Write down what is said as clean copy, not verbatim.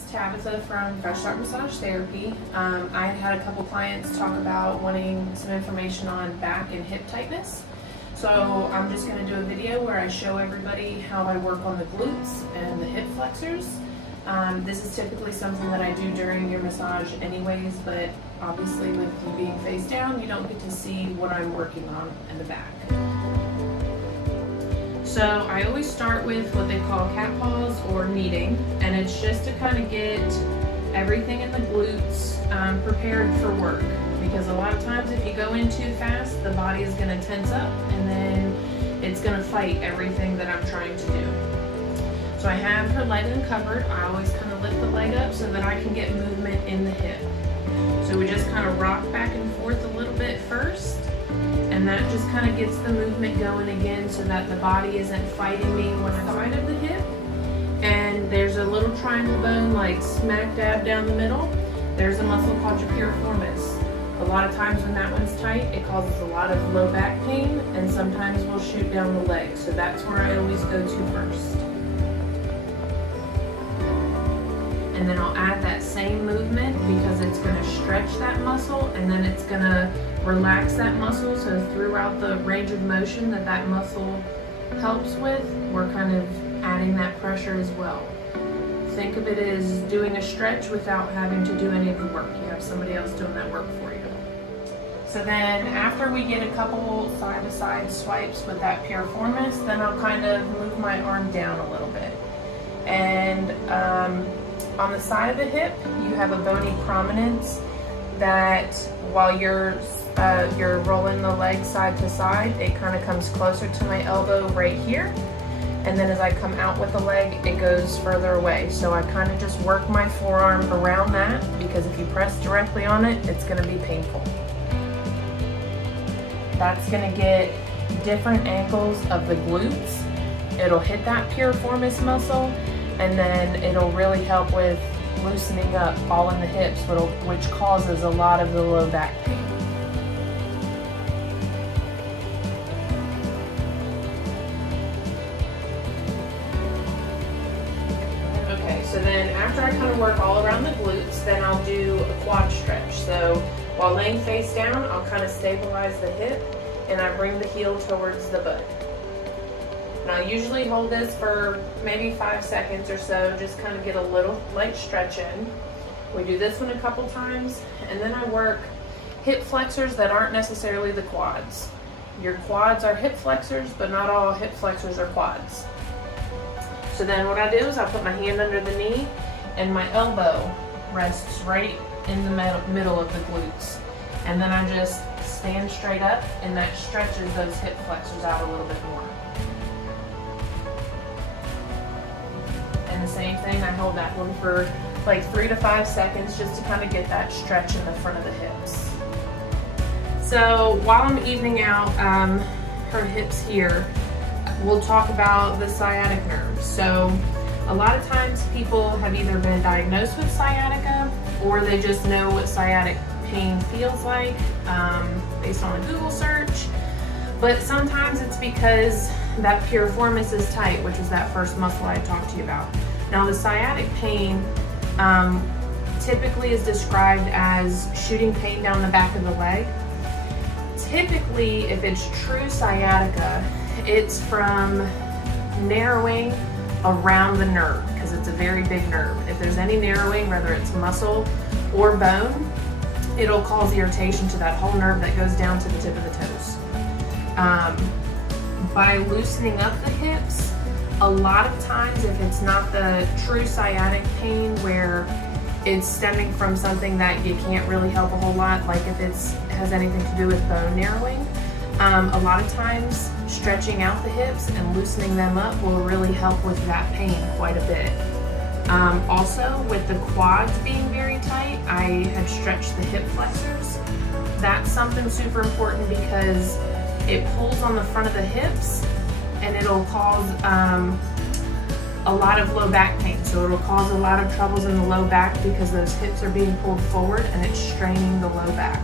it's Tabatha from Fresh Start Massage Therapy. I had a couple clients talk about wanting some information on back and hip tightness. So I'm just going to do a video where I show everybody how I work on the glutes and the hip flexors. This is typically something that I do during your massage anyways, but obviously with you being face down, you don't get to see what I'm working on in the back. So I always start with what they call cat paws or kneading, and it's just to kind of get everything in the glutes prepared for work, because a lot of times if you go in too fast, the body is going to tense up and then it's going to fight everything that I'm trying to do. So I have her leg uncovered. I always kind of lift the leg up so that I can get movement in the hip. So we just kind of rock back and forth a little bit first, and that just kind of gets the movement going again so that the body isn't fighting me one side of the hip. And there's a little triangle bone like smack dab down the middle. There's a muscle called your piriformis. A lot of times when that one's tight, it causes a lot of low back pain, and sometimes we'll shoot down the leg. So that's where I always go to first. And then I'll add that same movement because it's going to stretch that muscle, and then it's going to relax that muscle. So throughout the range of motion that that muscle helps with, we're kind of adding that pressure as well. Think of it as doing a stretch without having to do any of the work. You have somebody else doing that work for you. So then after we get a couple side-to-side swipes with that piriformis, then I'll kind of move my arm down a little bit. And on the side of the hip, you have a bony prominence that while you're rolling the leg side to side, it kind of comes closer to my elbow right here. And then as I come out with the leg, it goes further away. So I kind of just work my forearm around that, because if you press directly on it, it's going to be painful. That's going to get different angles of the glutes. It'll hit that piriformis muscle, and then it'll really help with loosening up all in the hips, which causes a lot of the low back pain. Okay, so then after I kind of work all around the glutes, then I'll do a quad stretch. So while laying face down, I'll kind of stabilize the hip, and I bring the heel towards the butt. And I usually hold this for maybe 5 seconds or so, just kind of get a little light stretch in. We do this one a couple times, and then I work hip flexors that aren't necessarily the quads. Your quads are hip flexors, but not all hip flexors are quads. So then what I do is I put my hand under the knee, and my elbow rests right in the middle of the glutes. And then I just stand straight up, and that stretches those hip flexors out a little bit more. And the same thing, I hold that one for like 3 to 5 seconds just to kind of get that stretch in the front of the hips. So while I'm evening out her hips here, we'll talk about the sciatic nerve. So a lot of times people have either been diagnosed with sciatica, or they just know what sciatic pain feels like based on a Google search. But sometimes it's because that piriformis is tight, which is that first muscle I talked to you about. Now the sciatic pain typically is described as shooting pain down the back of the leg. Typically, if it's true sciatica, it's from narrowing around the nerve, because it's a very big nerve. If there's any narrowing, whether it's muscle or bone, it'll cause irritation to that whole nerve that goes down to the tip of the toes. By loosening up the hips, a lot of times if it's not the true sciatic pain where it's stemming from something that you can't really help a whole lot, like if it has anything to do with bone narrowing, a lot of times stretching out the hips and loosening them up will really help with that pain quite a bit. Also, with the quads being very tight, I have stretched the hip flexors. That's something super important because it pulls on the front of the hips, and it'll cause a lot of low back pain. So it'll cause a lot of troubles in the low back because those hips are being pulled forward and it's straining the low back.